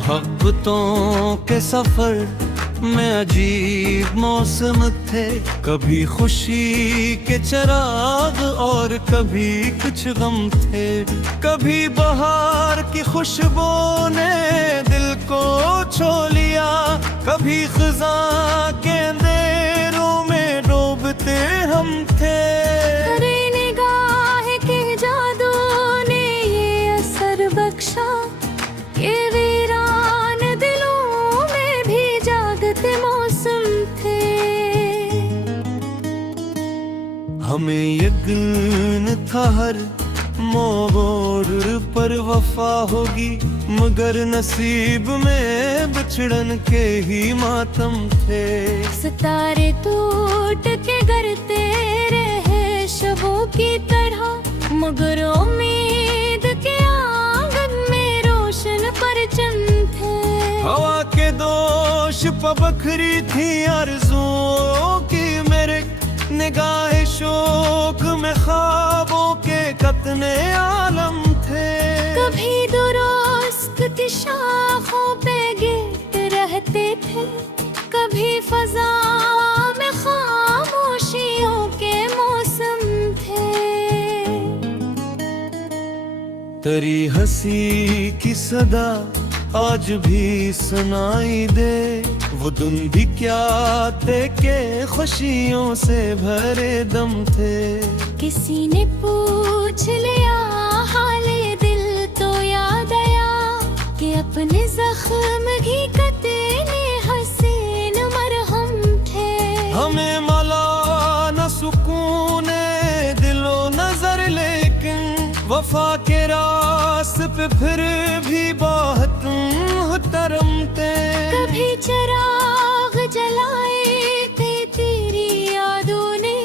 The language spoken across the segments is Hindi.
मोहब्बतों के सफर में अजीब मौसम थे, कभी खुशी के चिराग और कभी कुछ गम थे। कभी बहार की खुशबू ने दिल को छू लिया, कभी खिज़ां के अंधेरों में डूबते हम थे। तेरी निगाह के जादू ने ये असर बख्शा कि वीरान दिलों में भी जागते मौसम थे। हमें यकीन था हर मोड़ पर वफा होगी, मगर नसीब में बिछड़न के ही मातम थे। सितारे टूट के गिरते रहे शबों की तरह, मगर उम्मीद के आंगन में रोशन परचम थे। हवा के दोष पे बखरी थी आरज़ुओं की मेरे, निगाह शोक में ख्वाबों के कतने आलम थे। कभी दुरुस्त की शाखों पे गिरते रहते थे, कभी फजा में खामोशियों के मौसम थे। तेरी हंसी की सदा आज भी सुनाई दे, वो दिन भी क्या थे के खुशियों से भरे दम थे। किसी ने पूछ लिया हाले दिल तो याद आया कि अपने जख्म की कतने हसीन मरहम थे। हमें मला न सुकून दिलो नजर, लेकिन वफा के रास्ते पे फिर भी बहुत मुहतरम थे। कभी चिराग जलाए थे तेरी यादों ने,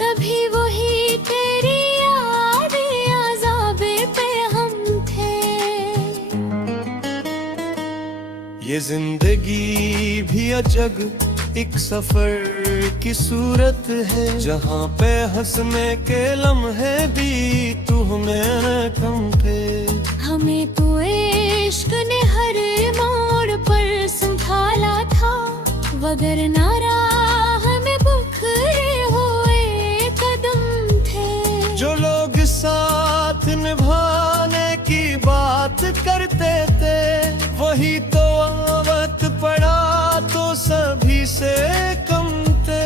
कभी वही तेरी यादें अज़ाबे पे हम थे। ये जिंदगी भी अजब एक सफर की सूरत है, जहाँ पे हंसने के लम्हे भी तू हमें कम थे। हमें तो इश्क ने हर मोड़ पर संभाला था, वगर नारा हमें बुखरे हुए कदम थे। जो लोग साथ निभाने की बात करते थे, वही तो आवत पड़ा तो सभी से कम थे।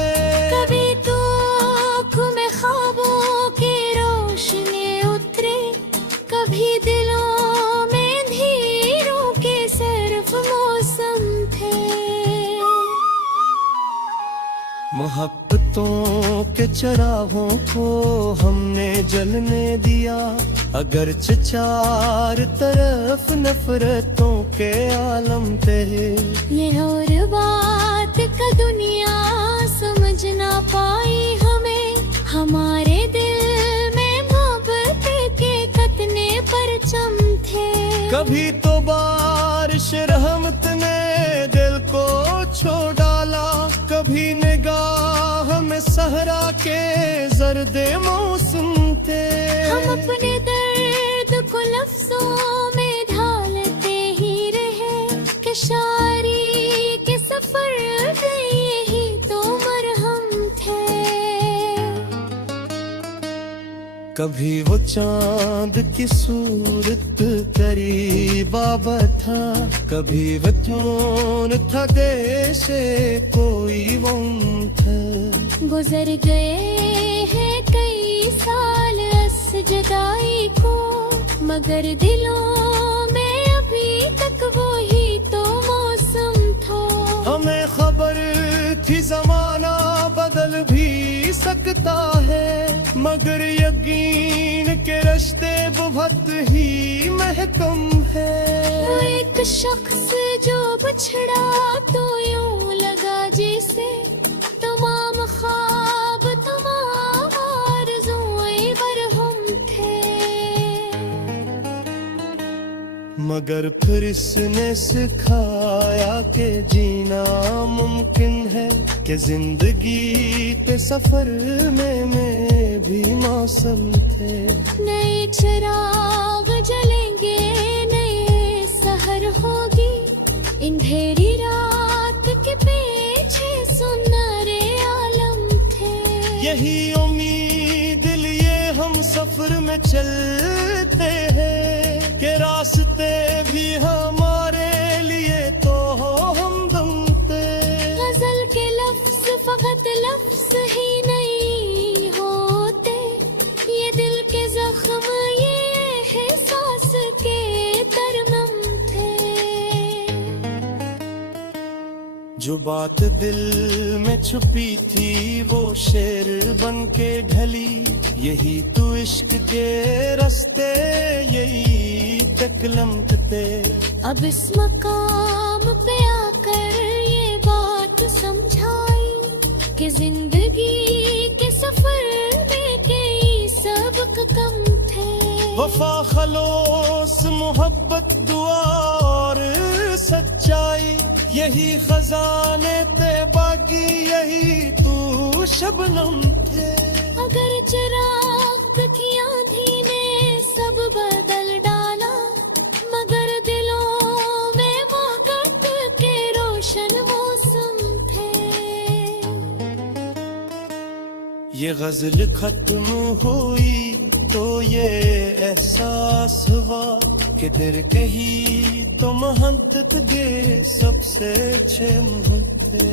कभी तो आँखों में ख्वाबों की रोशनी उतरे, कभी दिलों में धीरों के सिर्फ मौसम थे। मोहब्बतों के चिरागों को हमने जलने दिया, अगर चार तरफ नफरतों के आलम थे। ये और बात का दुनिया समझ ना पाई हमें, हमारे दिल में मोहब्बत के कतने परचम थे। कभी तो बारिश रहमत ने दिल को छू डाला, कभी निगाह में सहरा के जर्दे मौसम थे। हम अपने दर्द को लफ्जों में ढालते ही रहे कि शायरी के सफर में यही तो मरहम थे। कभी वो चांद की सूरत करीब आवा था, कभी वो कौन था जैसे कोई वो था। गुजर गए हैं कई साल अस जुदाई को, मगर दिलों में अभी तक वही तो मौसम था। हमें खबर थी जमाना बदल भी सकता है, मगर यकीन के रिश्ते बहुत ही महकम है। वो एक शख्स जो बिछड़ा तो यूं लगा जैसे तमाम ख्वाब तमाम आरज़ुएं बरहम थे। मगर फिर इसने सिखाया कि जीना मुमकिन है, कि जिंदगी के सफर में भी मौसम थे। नए चिराग जलेंगे, नए सहर होगी, अंधेरी रात के पीछे सुनहरे आलम थे। यही उम्मीद लिए हम सफर में चलते हैं कि रास्ते भी हमारे लिए तो हमदम थे। गजल के लफ्ज फकत लफ्ज ही नहीं होते, ये दिल के जख्म ये एहसास के तरनम थे। जो बात दिल में छुपी थी वो शेर बन के ढली। यही तो इश्क के रास्ते यही तकलमते। अब इस मकाम पे आकर ये बात समझाई कि जिंदगी के सफर में कई सबक कम थे। वफा खलोस मोहब्बत दुआ और सच्चाई यही खजाने थे बाकी यही तू शबनम थे। अगर चिराग की आंधी ने सब बदल डाला, मगर दिलों में मोहब्बत के रोशन मौसम थे। ये गजल खत्म हुई तो ये एहसास हुआ कि तेरे कही तो महंत गे सबसे अच्छे थे।